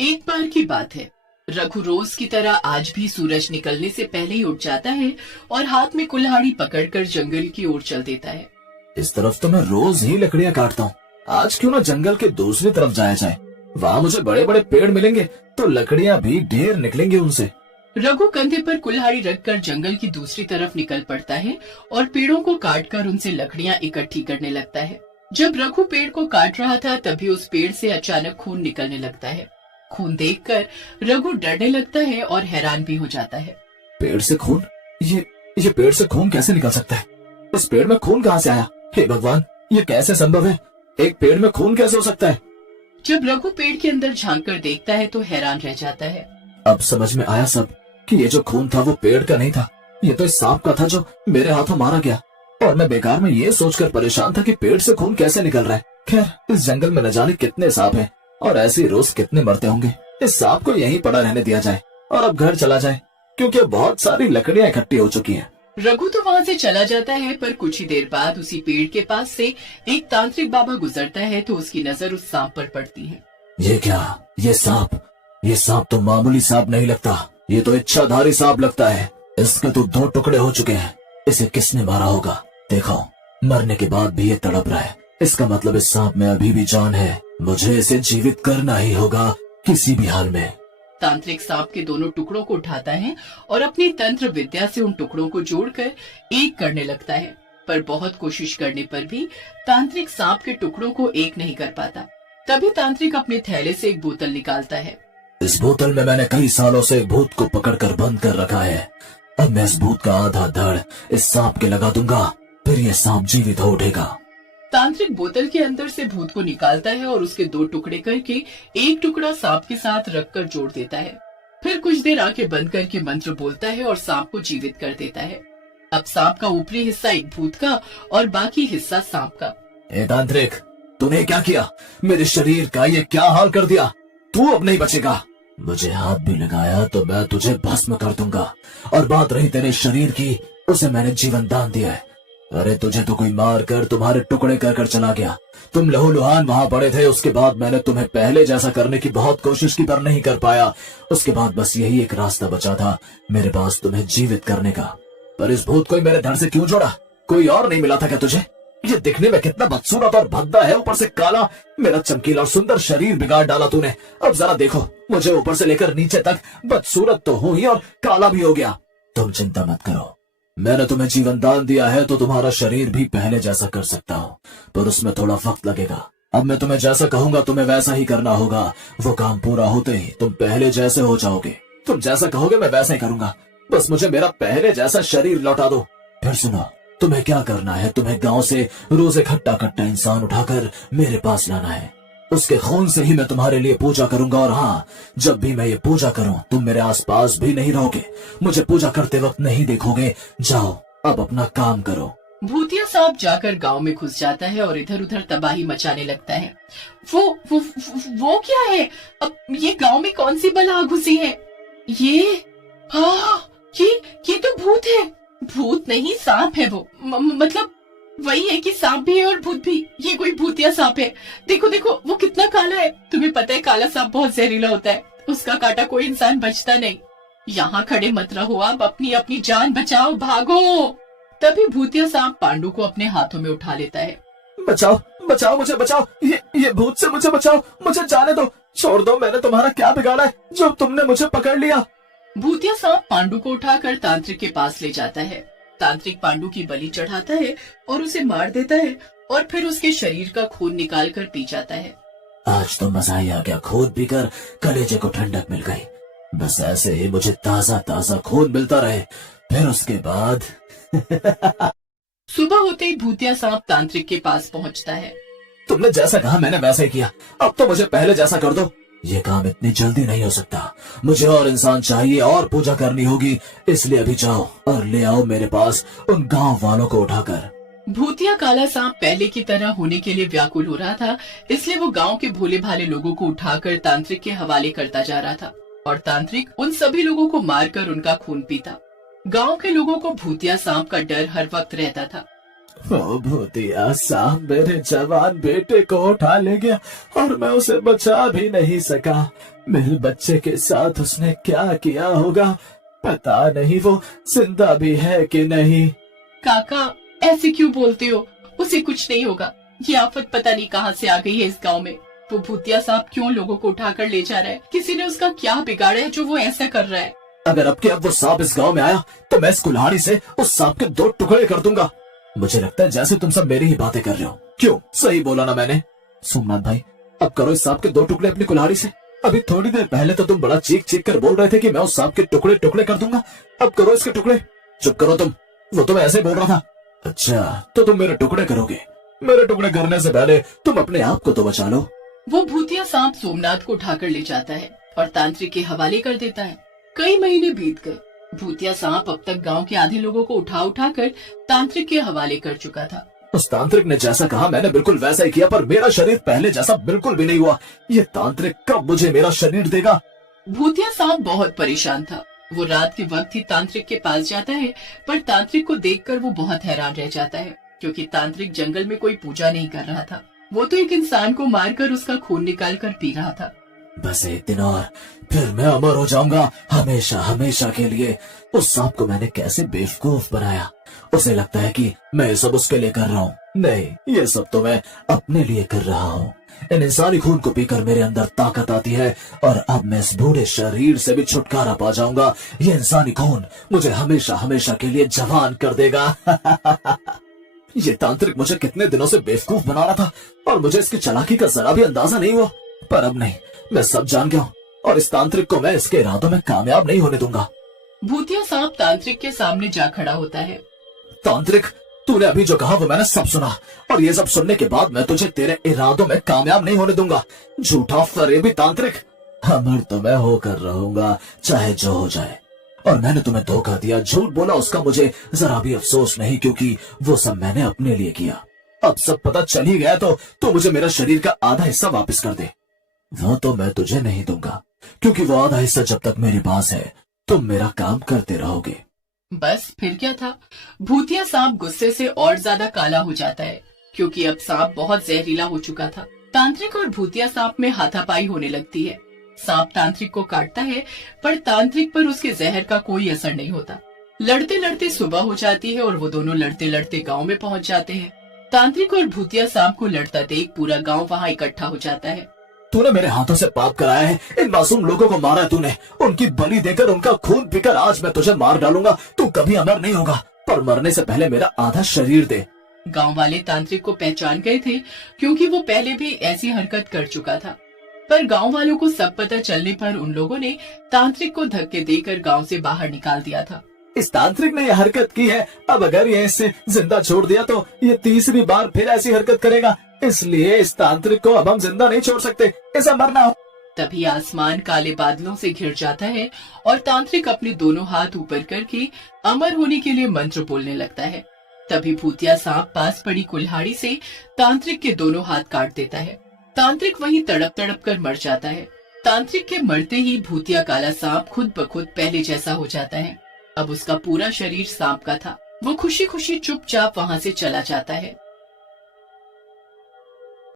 एक बार की बात है। रघु रोज की तरह आज भी सूरज निकलने से पहले ही उठ जाता है और हाथ में कुल्हाड़ी पकड़कर जंगल की ओर चल देता है। इस तरफ तो मैं रोज ही लकड़ियाँ काटता हूँ, आज क्यों ना जंगल के दूसरी तरफ जाया जाए। वहाँ मुझे बड़े बड़े पेड़ मिलेंगे तो लकड़ियाँ भी ढेर निकलेंगी उनसे। रघु कंधे पर कुल्हाड़ी रखकर जंगल की दूसरी तरफ निकल पड़ता है और पेड़ों को काटकर उनसे लकड़ियाँ इकट्ठी करने लगता है। जब रघु पेड़ को काट रहा था तभी उस पेड़ से अचानक खून निकलने लगता है। खून देखकर रघु डरने लगता है और हैरान भी हो जाता है। पेड़ से खून? ये पेड़ से खून कैसे निकल सकता है? इस पेड़ में खून कहाँ से आया? हे भगवान, ये कैसे संभव है? एक पेड़ में खून कैसे हो सकता है? जब रघु पेड़ के अंदर झांक कर देखता है तो हैरान रह जाता है। अब समझ में आया सब कि ये जो खून था वो पेड़ का नहीं था, ये तो इस सांप का था जो मेरे हाथों मारा गया। और मैं बेकार में ये सोचकर परेशान था कि पेड़ से खून कैसे निकल रहा है। खैर, इस जंगल में न जाने कितने सांप हैं और ऐसे ही रोज कितने मरते होंगे। इस सांप को यहीं पड़ा रहने दिया जाए और अब घर चला जाए, क्योंकि बहुत सारी लकड़ियां इकट्ठी हो चुकी हैं। रघु तो वहाँ से चला जाता है, पर कुछ ही देर बाद उसी पेड़ के पास से एक तांत्रिक बाबा गुजरता है तो उसकी नजर उस सांप पर पड़ती है। ये क्या? ये सांप तो मामूली सांप नहीं लगता, ये तो इच्छाधारी सांप लगता है। इसके तो 2 टुकड़े हो चुके हैं। इसे किसने मारा होगा? देखो, मरने के बाद भी ये तड़प रहा है। इसका मतलब इस सांप में अभी भी जान है। मुझे इसे जीवित करना ही होगा किसी भी हाल में। तांत्रिक सांप के दोनों टुकड़ों को उठाता है और अपनी तंत्र विद्या से उन टुकड़ों को जोड़कर एक करने लगता है, पर बहुत कोशिश करने पर भी तांत्रिक सांप के टुकड़ों को एक नहीं कर पाता। तभी तांत्रिक अपने थैले से एक बोतल निकालता है। इस बोतल में मैंने कई सालों से एक भूत को पकड़कर बंद कर रखा है। अब मैं इस भूत का आधा धड़ इस सांप के लगा दूंगा, फिर ये सांप जीवित हो उठेगा। तांत्रिक बोतल के अंदर से भूत को निकालता है और उसके 2 टुकड़े करके एक टुकड़ा सांप के साथ रखकर जोड़ देता है। फिर कुछ देर आंखें बंद करके मंत्र बोलता है और सांप को जीवित कर देता है। अब सांप का ऊपरी हिस्सा एक भूत का और बाकी हिस्सा सांप का। ए तांत्रिक, तूने क्या किया? मेरे शरीर का ये क्या हाल कर दिया? तू अब नहीं बचेगा। मुझे हाथ भी लगाया तो मैं तुझे भस्म कर दूंगा। और बात रही तेरे शरीर की, उसे मैंने जीवन दान दिया है। अरे तुझे तो कोई मार कर तुम्हारे टुकड़े कर कर चला गया। तुम लहूलुहान वहां पड़े थे। उसके बाद मैंने तुम्हें पहले जैसा करने की बहुत कोशिश की, पर नहीं कर पाया। उसके बाद बस यही एक रास्ता बचा था मेरे पास तुम्हें जीवित करने का। पर इस भूत को मेरे धड़ से क्यों जोड़ा? कोई और नहीं मिला था क्या तुझे? ये दिखने में कितना बदसूरत और भद्दा है, ऊपर से काला। मेरा चमकीला और सुंदर शरीर बिगाड़ डाला तूने। अब जरा देखो, मुझे ऊपर से लेकर नीचे तक बदसूरत तो हूं ही और काला भी हो गया। तुम चिंता मत करो, मैंने तुम्हें जीवन दान दिया है तो तुम्हारा शरीर भी पहले जैसा कर सकता हूँ, पर उसमें थोड़ा वक्त लगेगा। अब मैं तुम्हें जैसा कहूंगा तुम्हें वैसा ही करना होगा। वो काम पूरा होते ही तुम पहले जैसे हो जाओगे। तुम जैसा कहोगे मैं वैसा ही करूंगा। बस मुझे मेरा पहले जैसा शरीर लौटा दो। फिर सुनो, तुम्हें क्या करना है? तुम्हें गांव से रोज एक हट्टा कट्टा इंसान उठाकर मेरे पास लाना है। उसके खून से ही मैं तुम्हारे लिए पूजा करूंगा। और हाँ, जब भी मैं ये पूजा करूं तुम मेरे आसपास भी नहीं रहोगे, मुझे पूजा करते वक्त नहीं देखोगे। जाओ, अब अपना काम करो। भूतिया सांप जाकर गांव में घुस जाता है और इधर उधर तबाही मचाने लगता है। वो क्या है? अब ये गांव में कौन सी बला घुसी है? ये तो भूत है। भूत नहीं, सांप है वो। मतलब वही है कि सांप भी है और भूत भी। ये कोई भूतिया सांप है। देखो देखो, वो कितना काला है। तुम्हें पता है काला सांप बहुत जहरीला होता है, उसका काटा कोई इंसान बचता नहीं। यहाँ खड़े मत रहो, आप अपनी अपनी जान बचाओ, भागो। तभी भूतिया सांप पांडु को अपने हाथों में उठा लेता है। बचाओ बचाओ, मुझे बचाओ। ये भूत से मुझे बचाओ, मुझे जाने दो। छोड़ दो, मैंने तुम्हारा क्या बिगाड़ा है जो तुमने मुझे पकड़ लिया? भूतिया सांप पांडु को उठाकर तांत्रिक के पास ले जाता है। तांत्रिक पांडु की बलि चढ़ाता है और उसे मार देता है और फिर उसके शरीर का खून निकाल कर पी जाता है। आज तो मजा ही आ गया, खून पीकर कलेजे को ठंडक मिल गई। बस ऐसे ही मुझे ताजा ताजा खून मिलता रहे, फिर उसके बाद सुबह होते ही भूतिया सांप तांत्रिक के पास पहुंचता है। तुमने जैसा कहा मैंने वैसा ही किया। अब तो मुझे पहले जैसा कर दो। ये काम इतनी जल्दी नहीं हो सकता, मुझे और इंसान चाहिए और पूजा करनी होगी। इसलिए अभी जाओ और ले आओ मेरे पास उन गांव वालों को उठाकर। भूतिया काला सांप पहले की तरह होने के लिए व्याकुल हो रहा था, इसलिए वो गांव के भोले भाले लोगों को उठाकर तांत्रिक के हवाले करता जा रहा था और तांत्रिक उन सभी लोगों को मारकर उनका खून पीता। गांव के लोगों को भूतिया सांप का डर हर वक्त रहता था। ओ भूतिया सांप मेरे जवान बेटे को उठा ले गया और मैं उसे बचा भी नहीं सका। मेरे बच्चे के साथ उसने क्या किया होगा, पता नहीं वो जिंदा भी है कि नहीं। काका ऐसे क्यों बोलते हो, उसे कुछ नहीं होगा। ये आफत पता नहीं कहाँ से आ गई है इस गांव में। वो भूतिया सांप क्यों लोगों को उठाकर ले जा रहा है? किसी ने उसका क्या बिगाड़ा है जो वो ऐसा कर रहा है? अगर अब के अब वो सांप इस गांव में आया तो मैं इस कुल्हाड़ी से उस सांप के 2 टुकड़े कर दूंगा। मुझे लगता है जैसे तुम सब मेरी ही बातें कर रहे हो। क्यों, सही बोला ना मैंने? सोमनाथ भाई, अब करो इस सांप के 2 टुकड़े अपनी कुल्हाड़ी से। अभी थोड़ी देर पहले तो तुम बड़ा चीख चीख कर बोल रहे थे कि मैं उस सांप के टुकड़े टुकड़े कर दूंगा। अब करो इसके टुकड़े। चुप करो तुम, वो तो मैं ऐसे बोल रहा था। अच्छा, तो तुम मेरे टुकड़े करोगे? मेरे टुकड़े करने से पहले तुम अपने आप को तो बचा लो। वो भूतिया सांप सोमनाथ को उठाकर ले जाता है और तांत्रिक के हवाले कर देता है। कई महीने बीत गए। भूतिया सांप अब तक गांव के आधे लोगों को उठा उठा कर तांत्रिक के हवाले कर चुका था। उस तांत्रिक ने जैसा कहा मैंने बिल्कुल वैसा ही किया, पर मेरा शरीर पहले जैसा बिल्कुल भी नहीं हुआ। ये तांत्रिक कब मुझे मेरा शरीर देगा? भूतिया सांप बहुत परेशान था। वो रात के वक्त ही तांत्रिक के पास जाता है, पर तांत्रिक को देखकर वो बहुत हैरान रह जाता है, क्योंकि तांत्रिक जंगल में कोई पूजा नहीं कर रहा था। वो तो एक इंसान को मारकर उसका खून निकाल कर पी रहा था। बस एक दिन और फिर मैं अमर हो जाऊंगा, हमेशा हमेशा के लिए। उस सांप को मैंने कैसे बेवकूफ बनाया। उसे लगता है कि मैं ये सब उसके लिए कर रहा हूँ। नहीं, ये सब तो मैं अपने लिए कर रहा हूँ। इन इंसानी खून को पीकर मेरे अंदर ताकत आती है और अब मैं इस बूढ़े शरीर से भी छुटकारा पा जाऊंगा। ये इंसानी खून मुझे हमेशा हमेशा के लिए जवान कर देगा। ये तांत्रिक मुझे कितने दिनों से बेवकूफ बना रहा था और मुझे इसकी चालाकी का जरा भी अंदाजा नहीं हुआ। पर अब नहीं, मैं सब जान गया हूँ और इस तांत्रिक को मैं इसके इरादों में कामयाब नहीं होने दूंगा। भूतिया सांप तांत्रिक के सामने जा खड़ा होता है। तांत्रिक, तूने अभी जो कहा वो मैंने सब सुना, और ये सब सुनने के बाद मैं तुझे तेरे इरादों में कामयाब नहीं होने दूंगा। झूठा फरेबी तांत्रिक, अमर तो मैं होकर रहूंगा चाहे जो हो जाए। और मैंने तुम्हें धोखा दिया, झूठ बोला, उसका मुझे जरा भी अफसोस नहीं, क्योंकि वो सब मैंने अपने लिए किया। अब सब पता चल ही गया तो तू मुझे मेरा शरीर का आधा हिस्सा वापस कर दे। वो तो मैं तुझे नहीं दूंगा, क्योंकि वो आधा हिस्सा जब तक मेरे पास है तुम मेरा काम करते रहोगे। बस फिर क्या था। भूतिया सांप गुस्से से और ज्यादा काला हो जाता है, क्योंकि अब सांप बहुत जहरीला हो चुका था। तांत्रिक और भूतिया सांप में हाथापाई होने लगती है। सांप तांत्रिक को काटता है, पर तांत्रिक पर उसके जहर का कोई असर नहीं होता। लड़ते लड़ते सुबह हो जाती है और वो दोनों लड़ते लड़ते गांव में पहुंच जाते हैं। तांत्रिक और भूतिया सांप को लड़ता देख पूरा गांव वहां इकट्ठा हो जाता है। तूने मेरे हाथों से पाप कराया है, इन मासूम लोगों को मारा है तूने, उनकी बलि देकर, उनका खून पीकर आज मैं तुझे मार डालूंगा। तू कभी अमर नहीं होगा, पर मरने से पहले मेरा आधा शरीर दे। गांव वाले तांत्रिक को पहचान गए थे, क्योंकि वो पहले भी ऐसी हरकत कर चुका था। पर गांव वालों को सब पता चलने पर उन लोगों ने तांत्रिक को धक्के देकर गांव से बाहर निकाल दिया था। इस तांत्रिक ने यह हरकत की है, अब अगर ये इसे जिंदा छोड़ दिया तो ये तीसरी बार फिर ऐसी हरकत करेगा, इसलिए इस तांत्रिक को अब हम जिंदा नहीं छोड़ सकते, इसे मरना हो। तभी आसमान काले बादलों से घिर जाता है और तांत्रिक अपने दोनों हाथ ऊपर करके अमर होने के लिए मंत्र बोलने लगता है। तभी भूतिया सांप पास पड़ी कुल्हाड़ी से तांत्रिक के दोनों हाथ काट देता है। तांत्रिक वहीं तड़प तड़प कर मर जाता है। तांत्रिक के मरते ही भूतिया काला सांप खुद ब खुद पहले जैसा हो जाता है। अब उसका पूरा शरीर सांप का था। वो खुशी खुशी चुपचाप वहाँ से चला जाता है।